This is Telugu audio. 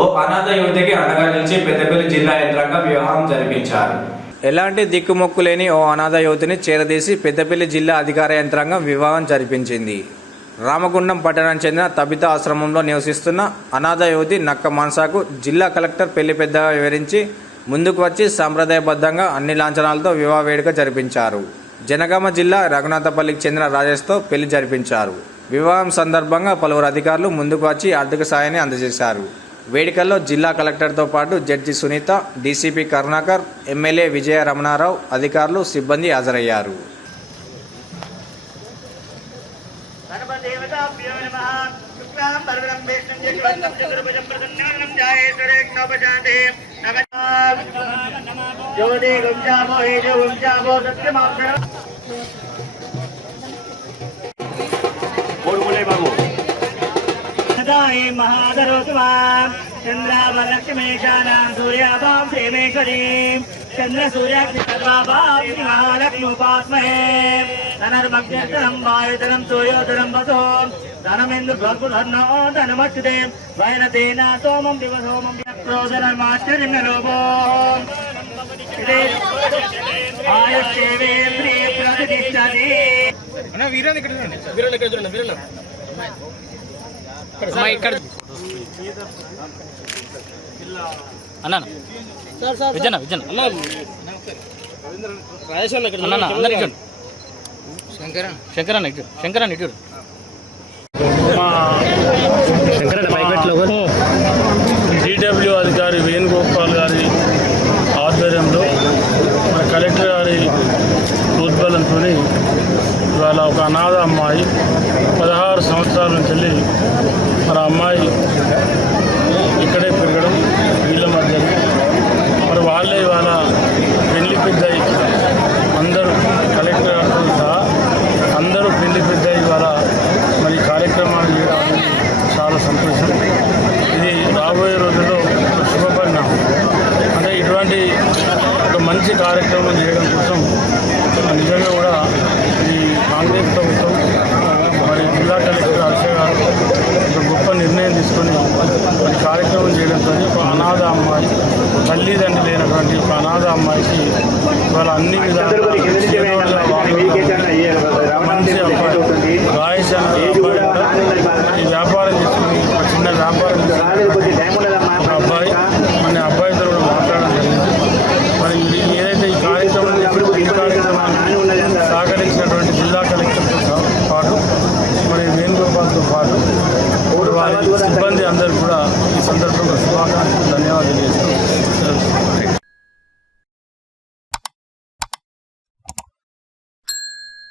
ఓ అనాథ యువతికి అండగా నిలిచి పెద్దపల్లి జిల్లా యంత్రాంగం వివాహం జరిపించారు. ఎలాంటి దిక్కుమొక్కు లేని ఓ అనాథ యువతిని చేరదీసి పెద్దపల్లి జిల్లా అధికార యంత్రాంగం వివాహం జరిపించింది. రామగుండం పట్టణానికి చెందిన తబితా ఆశ్రమంలో నివసిస్తున్న అనాథ యువతి నక్క మాన్సాకు జిల్లా కలెక్టర్ పెళ్లి పెద్దగా వివరించి ముందుకు వచ్చి సాంప్రదాయబద్ధంగా అన్ని లాంఛనాలతో వివాహ వేడుక జరిపించారు. జనగామ జిల్లా రఘునాథపల్లికి చెందిన రాజేష్తో పెళ్లి జరిపించారు. వివాహం సందర్భంగా పలువురు అధికారులు ముందుకు వచ్చి ఆర్థిక సాయాన్ని అందజేశారు. వేడుకల్లో జిల్లా కలెక్టర్తో పాటు judge Sunitha, DCP Karunakar, MLA Vijaya Ramana Rao, అధికారులు, సిబ్బంది హాజరయ్యారు. चंद्रावलक्ष्मीशानां सूर्याभां प्रेमेश्वरीं चंद्र सूर्याग्निमहालक्ष्म्युपास्महे धनर्मग्नधनं वायुधनं सूर्योधनं वसो धनमेन्दु भर्गुधर्नो धनमच्युते वैनतेन सोमं दिवसोमं प्रोदनमाश्चर्यलोभो आयुष्येवेन्द्रिय प्रतिष्ठति అన్న విజయన విజయన శంకరన్న ఇటు డిడబ్ల్యూ అధికారి వేణుగోపాల్ గారి ఆధ్వర్యంలో మన కలెక్టర్ గారి ప్రోద్బలంతో ఇవాళ ఒక అనాథ అమ్మాయి 16 సంవత్సరాల నుంచి మన అమ్మాయి ఇక్కడే పెరగడం వీళ్ళ మధ్య మరి వాళ్ళే ఇవాళ పెళ్లి పెద్ద అందరూ కలెక్టర్ గారితో సహా అందరూ పెళ్లి పెద్ద ఇవాళ మరి కార్యక్రమాలు చేయడం చాలా సంతోషం. ఇది రాబోయే రోజుల్లో శుభపరిణామం. అంటే ఇటువంటి ఒక మంచి కార్యక్రమం చేయడం కోసం నిజంగా కూడా ఈ కాంగ్రెస్ ప్రభుత్వం మరి జిల్లా కలెక్టర్ హర్ష గారు ఒక గొప్ప నిర్ణయం తీసుకొని మరి కార్యక్రమం చేయడంతో ఒక అనాథ అమ్మాయి, తల్లిదండ్రి లేనటువంటి ఒక అనాథ అమ్మాయికి ఇవాళ అన్ని విధాలుగా మంచి అబ్బాయి రాయేష్ అనే అబ్బాయి ఈ వ్యాపారం చేసుకుని ఒక చిన్న వ్యాపారం చేసుకుని ఒక అబ్బాయి మన అబ్బాయితో కూడా మాట్లాడడం జరిగింది. మరి ఏదైతే ఈ కార్యక్రమం ఈ కార్యక్రమాన్ని సహకరించినటువంటి జిల్లా కలెక్టర్తో పాటు మరి వేణుగోపాల్తో పాటు వారి సిబ్బంది అందరూ కూడా ఈ సందర్భంగా శుభాకాంక్షలు, ధన్యవాదాలు.